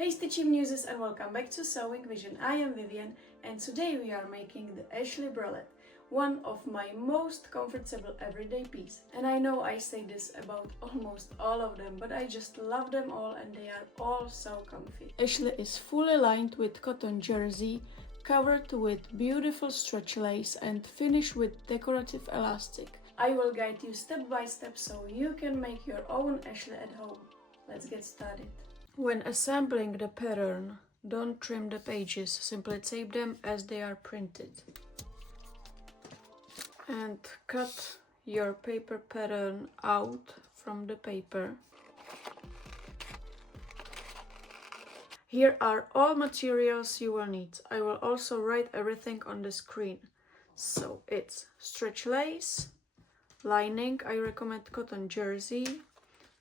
Hey Stitching Muses and welcome back to Sewing Vision. I am Vivian and today we are making the Ashley Bralette, one of my most comfortable everyday pieces. And I know I say this about almost all of them, but I just love them all and they are all so comfy. Ashley is fully lined with cotton jersey, covered with beautiful stretch lace and finished with decorative elastic. I will guide you step by step so you can make your own Ashley at home. Let's get started. When assembling the pattern, don't trim the pages, simply tape them as they are printed. And cut your paper pattern out from the paper. Here are all materials you will need. I will also write everything on the screen. So it's stretch lace, lining, I recommend cotton jersey,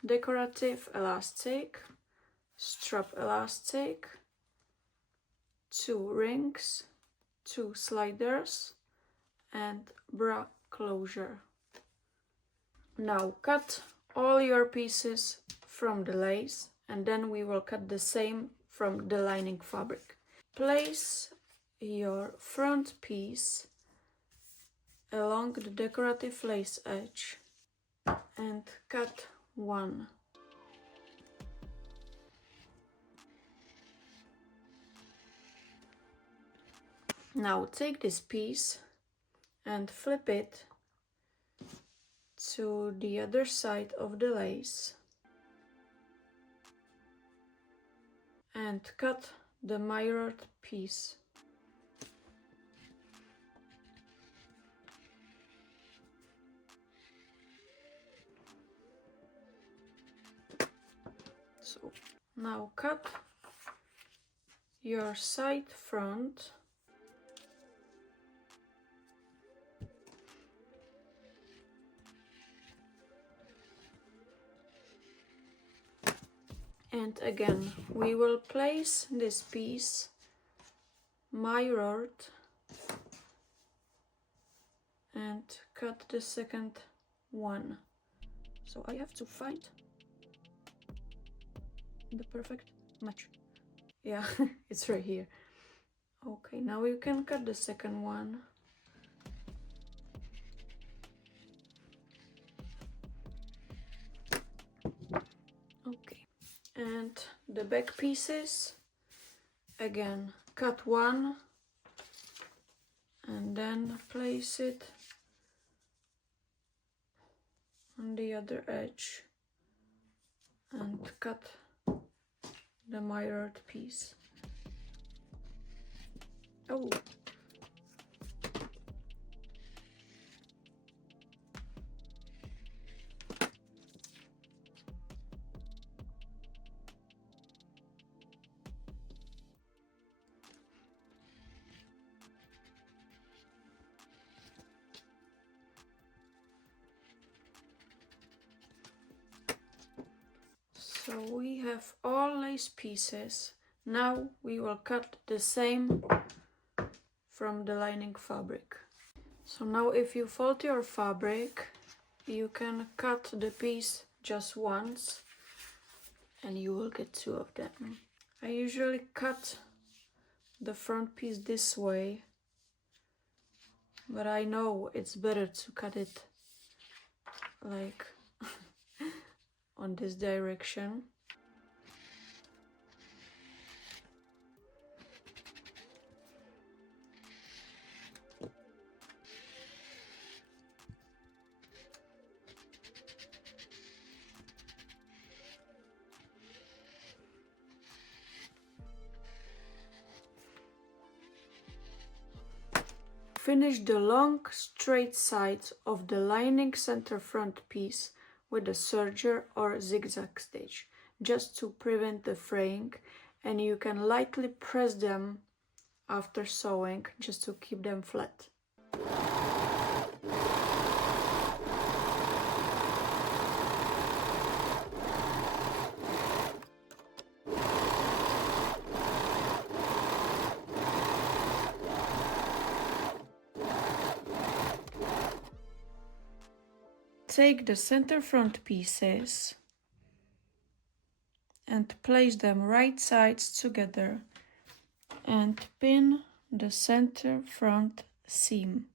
decorative elastic, strap elastic, 2 rings, 2 sliders, and bra closure. Now cut all your pieces from the lace and then we will cut the same from the lining fabric. Place your front piece along the decorative lace edge and cut 1. Now take this piece and flip it to the other side of the lace and cut the mirrored piece. So now cut your side front and again we will place this piece mirrored and cut the second one. So I have to find the perfect match. Yeah, it's right here. Okay, now you can cut the second one. Okay, and the back pieces, again, cut 1 and then place it on the other edge and cut the mirrored piece. Oh! So we have all lace pieces. Now we will cut the same from the lining fabric. So now if you fold your fabric, you can cut the piece just once and you will get 2 of them. I usually cut the front piece this way, but I know it's better to cut it like on this direction. Finish the long straight sides of the lining center front piece with a serger or zigzag stitch, just to prevent the fraying, and you can lightly press them after sewing just to keep them flat. Take the center front pieces and place them right sides together and pin the center front seam.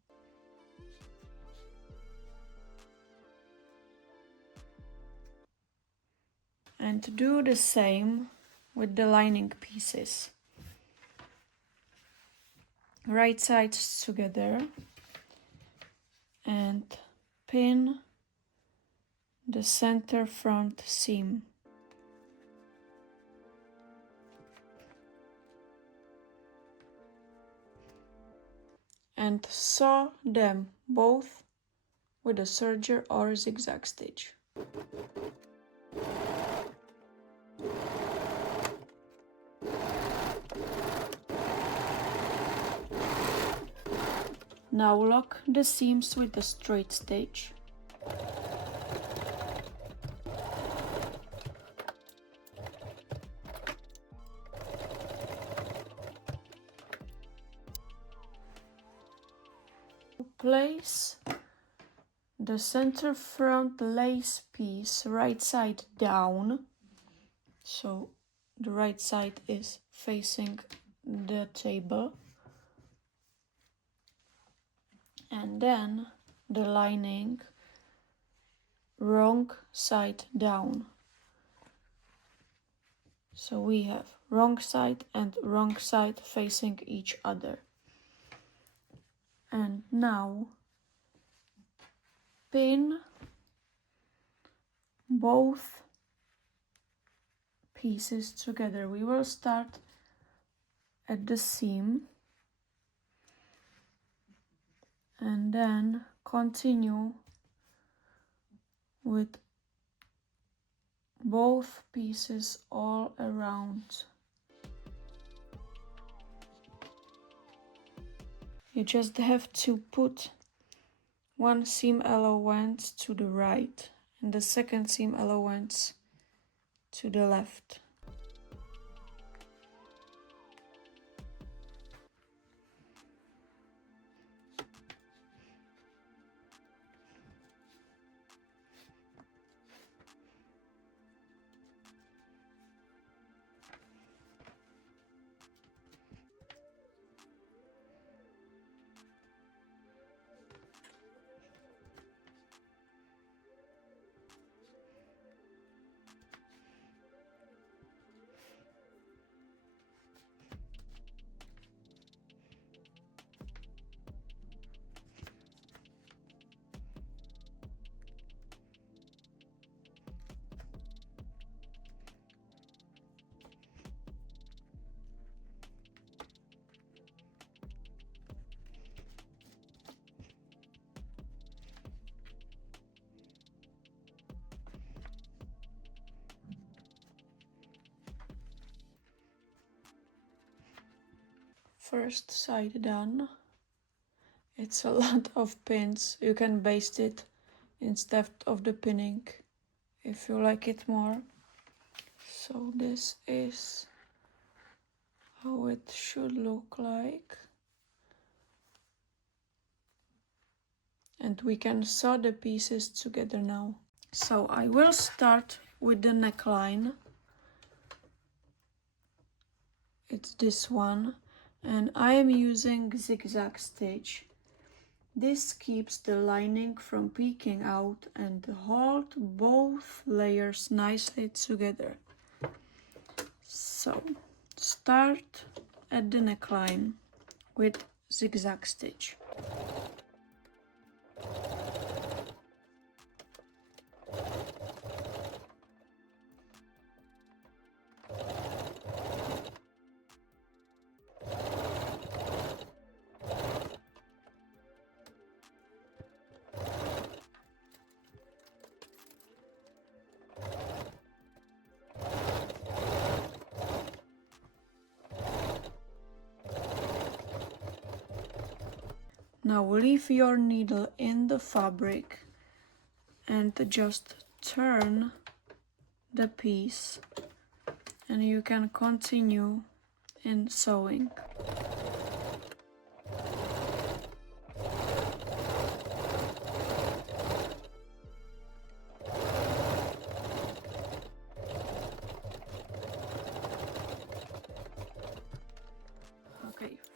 And do the same with the lining pieces. Right sides together and pin the center front seam. And sew them both with a serger or zigzag stitch. Now lock the seams with the straight stitch. Place the center front lace piece right side down, so the right side is facing the table, and then the lining wrong side down. So we have wrong side and wrong side facing each other. And now pin both pieces together. We will start at the seam and then continue with both pieces all around. You just have to put one seam allowance to the right and the second seam allowance to the left. First side done. It's a lot of pins. You can baste it instead of the pinning if you like it more. So this is how it should look like. And we can sew the pieces together now. So I will start with the neckline. It's this one. And I am using zigzag stitch. This keeps the lining from peeking out and hold both layers nicely together. So start at the neckline with zigzag stitch. Now leave your needle in the fabric and just turn the piece, and you can continue in sewing.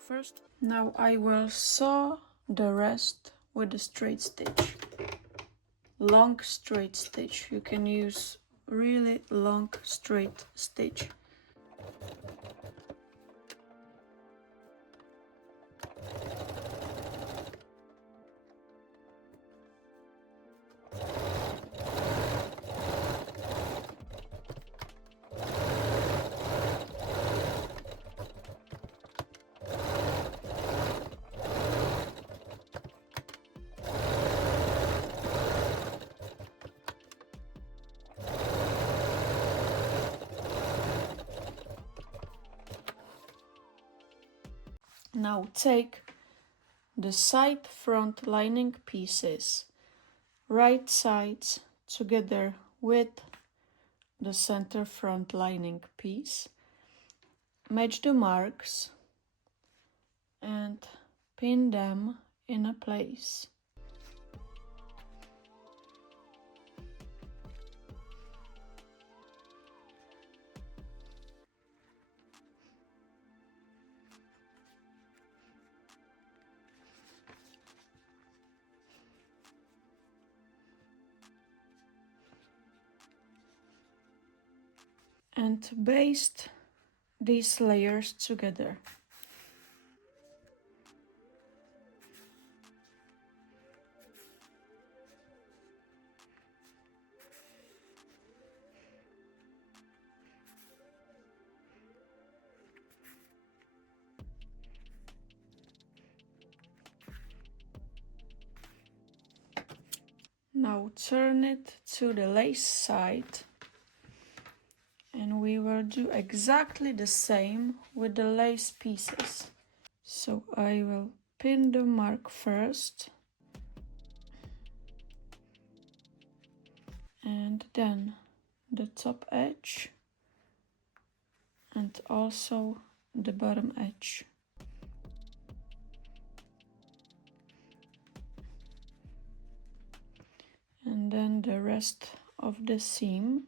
first. Now I will sew the rest with a straight stitch. Long straight stitch. You can use really long straight stitch. Now take the side front lining pieces, right sides together with the center front lining piece, match the marks and pin them in a place. And baste these layers together. Now turn it to the lace side, and we will do exactly the same with the lace pieces. So I will pin the mark first, and then the top edge, and also the bottom edge. And then the rest of the seam.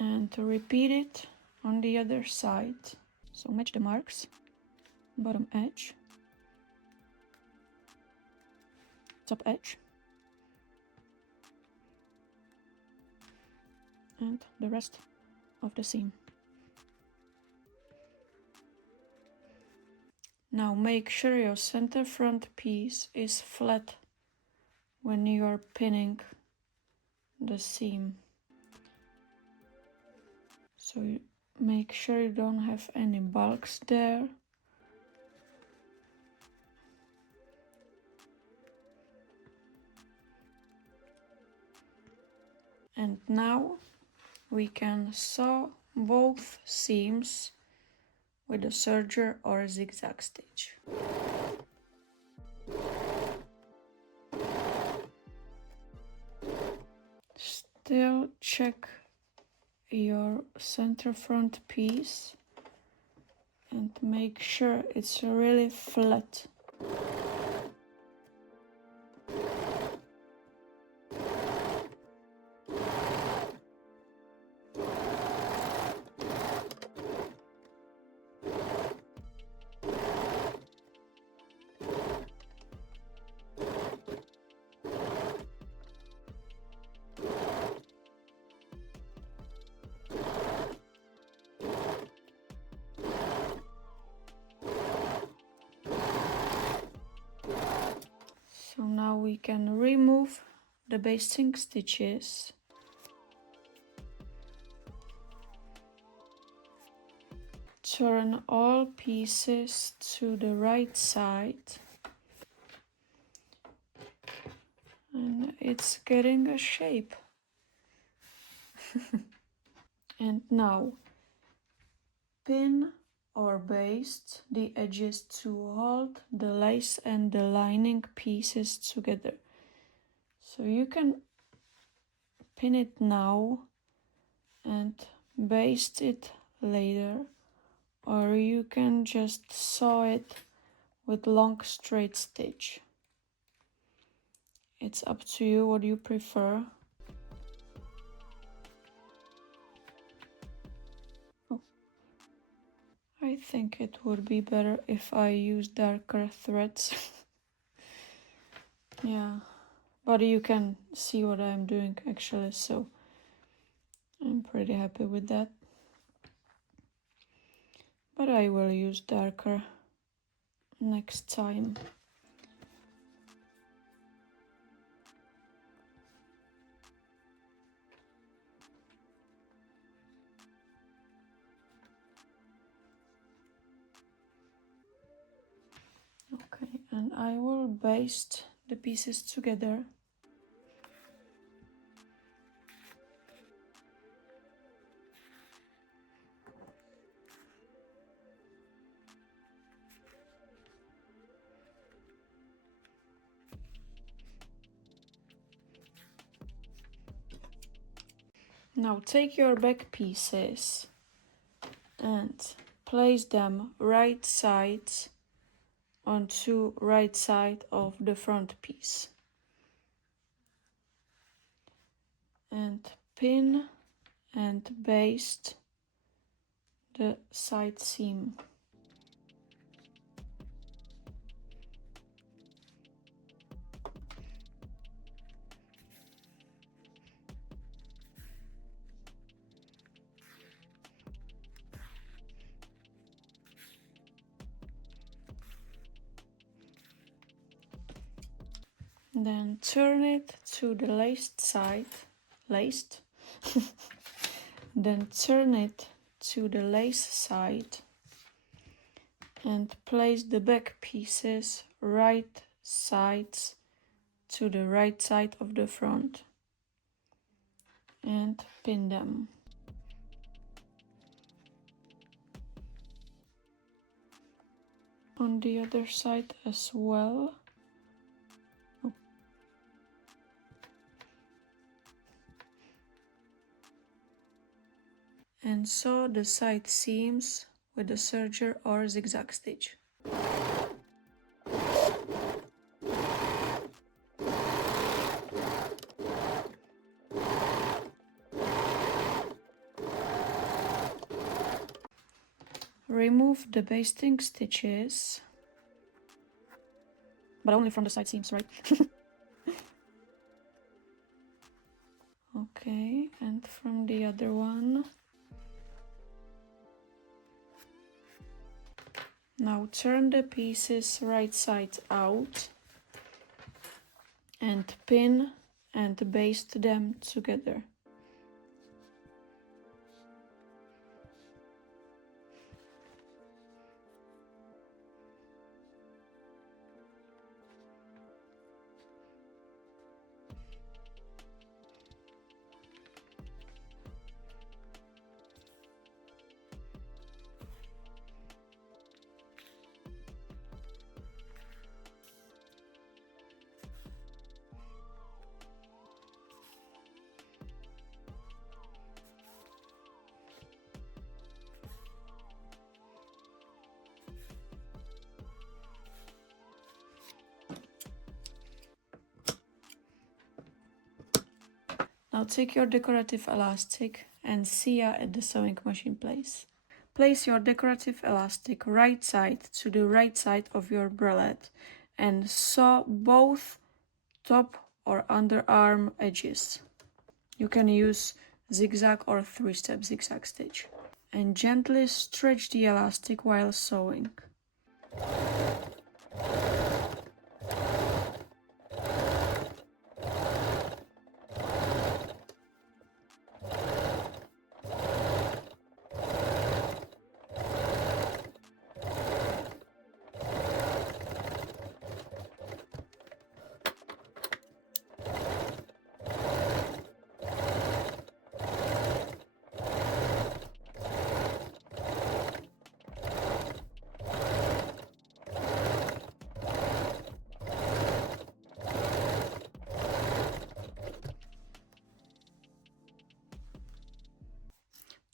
And to repeat it on the other side. So match the marks, bottom edge, top edge, and the rest of the seam. Now make sure your center front piece is flat when you are pinning the seam. So you make sure you don't have any bulks there. And now we can sew both seams with a serger or a zigzag stitch. Still check your center front piece and make sure it's really flat. So now we can remove the basting stitches. Turn all pieces to the right side. And it's getting a shape. And now pin or baste the edges to hold the lace and the lining pieces together. So you can pin it now and baste it later, or you can just sew it with long straight stitch. It's up to you what you prefer. Oh. I think it would be better if I use darker threads. Yeah, but you can see what I'm doing actually, so I'm pretty happy with that. But I will use darker next time. Okay, and I will baste the pieces together. Now take your back pieces and place them right sides onto right side of the front piece. And pin and baste the side seam. Then turn it to the laced side, laced. Then turn it to the lace side and place the back pieces right sides to the right side of the front and pin them. On the other side as well. Oh. And sew the side seams with a serger or zigzag stitch. Remove the basting stitches, but only from the side seams, right? Okay, and from the other one. Now turn the pieces right side out and pin and baste them together. Now take your decorative elastic and sear at the sewing machine place. Place your decorative elastic right side to the right side of your bralette and sew both top or underarm edges. You can use zigzag or 3-step zigzag stitch. And gently stretch the elastic while sewing.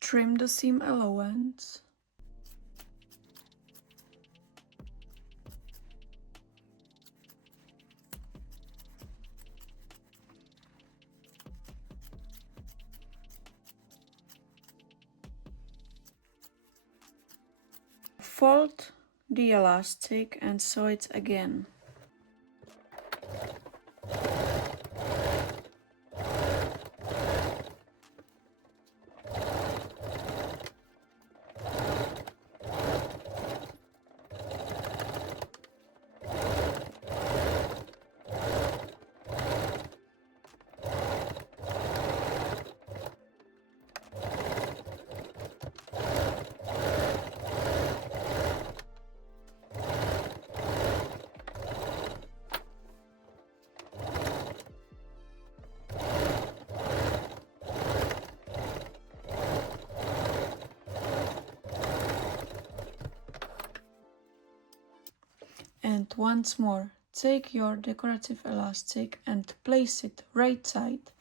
Trim the seam allowance. fold the elastic and sew it again. And once more, take your decorative elastic and place it right side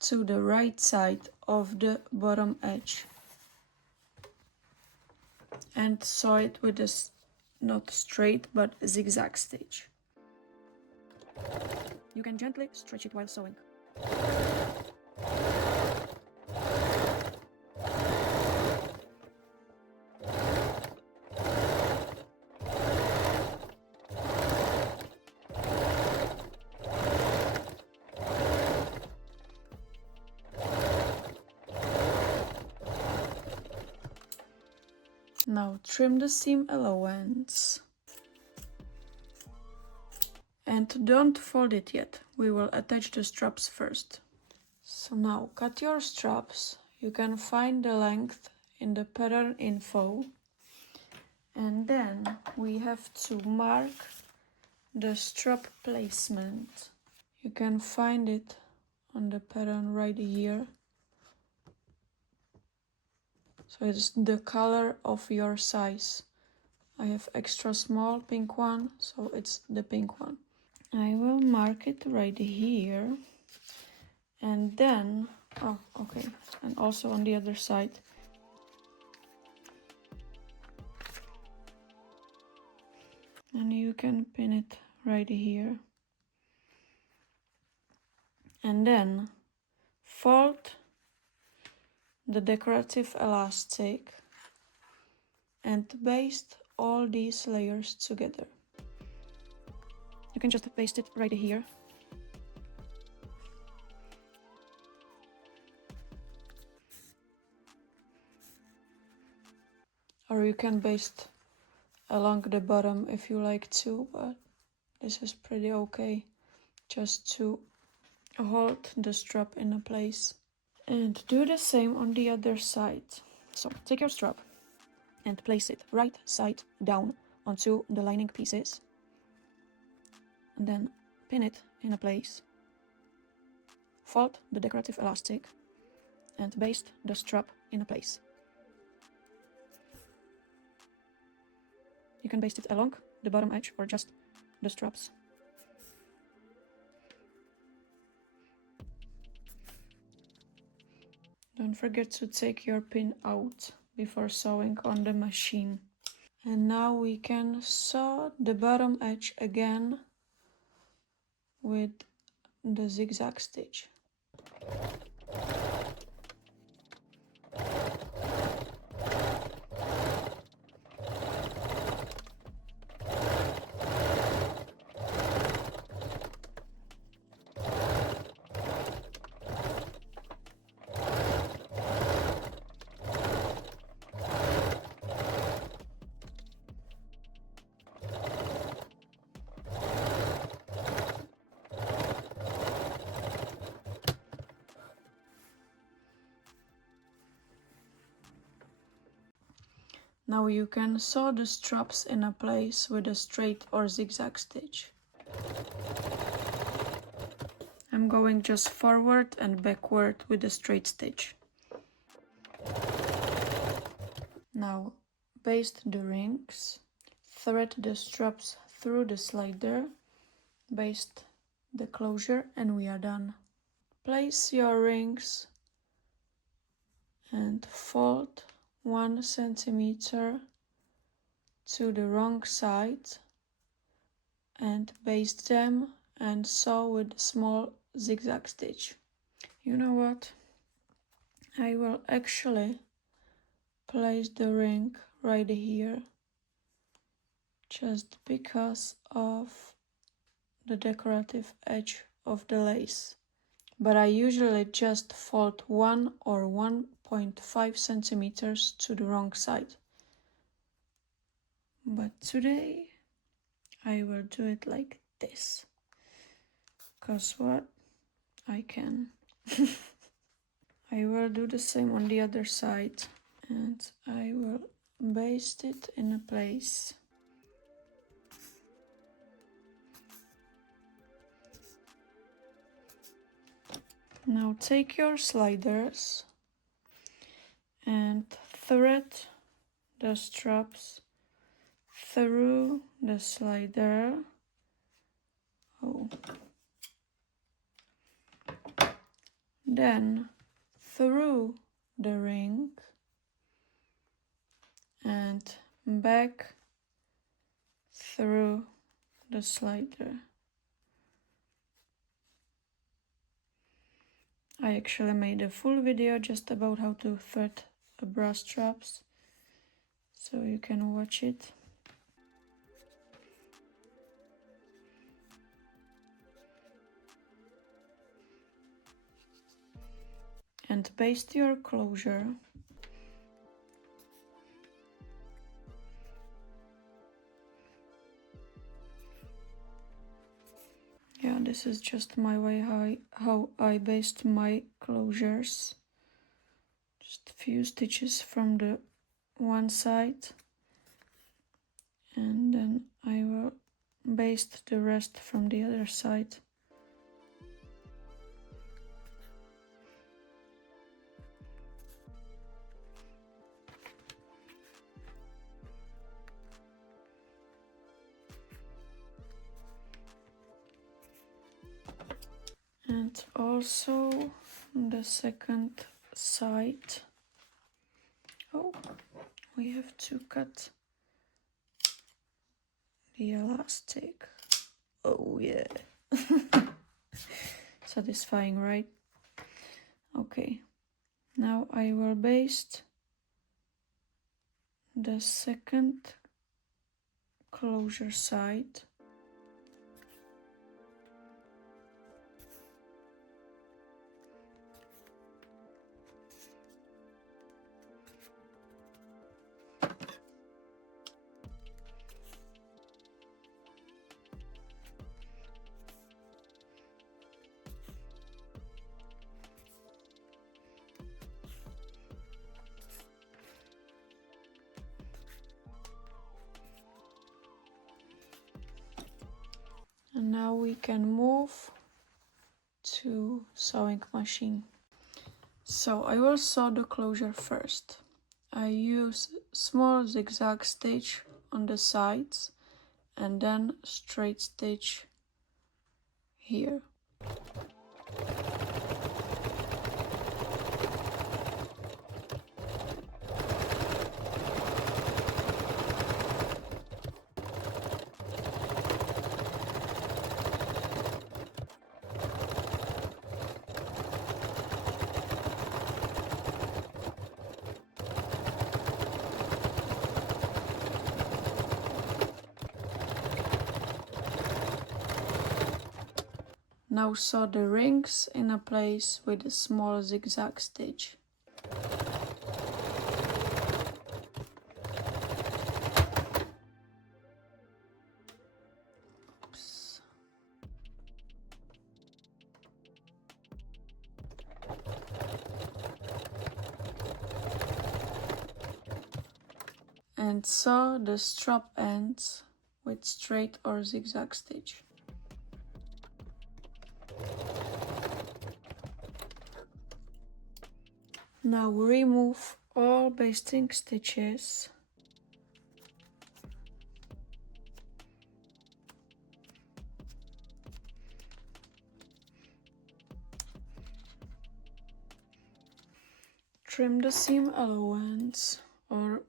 to the right side of the bottom edge. And sew it with this not straight but zigzag stitch. You can gently stretch it while sewing. Now trim the seam allowance. And don't fold it yet, we will attach the straps first. So now cut your straps. You can find the length in the pattern info. And then we have to mark the strap placement. You can find it on the pattern right here. So it's the color of your size. I have extra small pink one, so it's the pink one. I will mark it right here. And then, oh, okay, and also on the other side. And you can pin it right here. And then fold the decorative elastic and baste all these layers together. You can just paste it right here. Or you can baste along the bottom if you like to, but this is pretty okay just to hold the strap in a place. And do the same on the other side. So take your strap and place it right side down onto the lining pieces. And then pin it in a place. Fold the decorative elastic and baste the strap in a place. You can baste it along the bottom edge or just the straps. Don't forget to take your pin out before sewing on the machine. And now we can sew the bottom edge again with the zigzag stitch. Now you can sew the straps in a place with a straight or zigzag stitch. I'm going just forward and backward with a straight stitch. Now baste the rings, thread the straps through the slider, baste the closure, and we are done. Place your rings and fold 1 centimeter to the wrong side and baste them and sew with small zigzag stitch. You know what? I will actually place the ring right here just because of the decorative edge of the lace. But I usually just fold 1 or 1.5 centimeters to the wrong side. But today I will do it like this. 'Cause what? I can. I will do the same on the other side, and I will baste it in a place. Now take your sliders and thread the straps through the slider. Oh. Then through the ring and back through the slider. I actually made a full video just about how to thread bra straps, so you can watch it. And baste your closure. Yeah, this is just my way how I baste my closures. Just a few stitches from the one side, and then I will baste the rest from the other side. And also the second side. Oh, we have to cut the elastic. Oh yeah. Satisfying, right? Okay, now I will baste the second closure side. And now we can move to sewing machine. So I will sew the closure first. I use small zigzag stitch on the sides and then straight stitch here. Now sew the rings in a place with a small zigzag stitch. Oops. And sew the strap ends with straight or zigzag stitch. Now remove all basting stitches. Trim the seam allowance or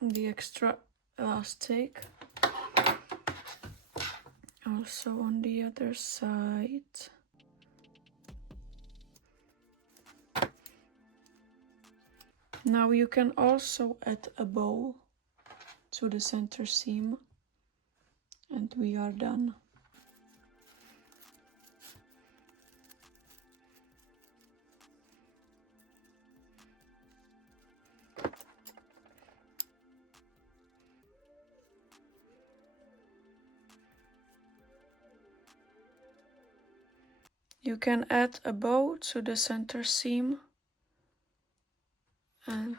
the extra elastic. Also on the other side. Now you can also add a bow to the center seam And we are done. You can add a bow to the center seam, and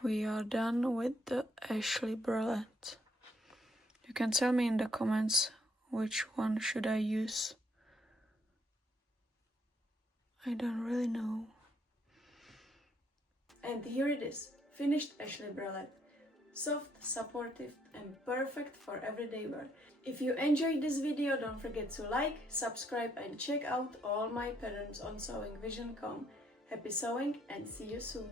we are done with the Ashley Bralette. You can tell me in the comments which one should I use. I don't really know. And here it is, finished Ashley Bralette. Soft, supportive and perfect for everyday wear. If you enjoyed this video, don't forget to like, subscribe and check out all my patterns on sewingvision.com. Happy sewing and see you soon!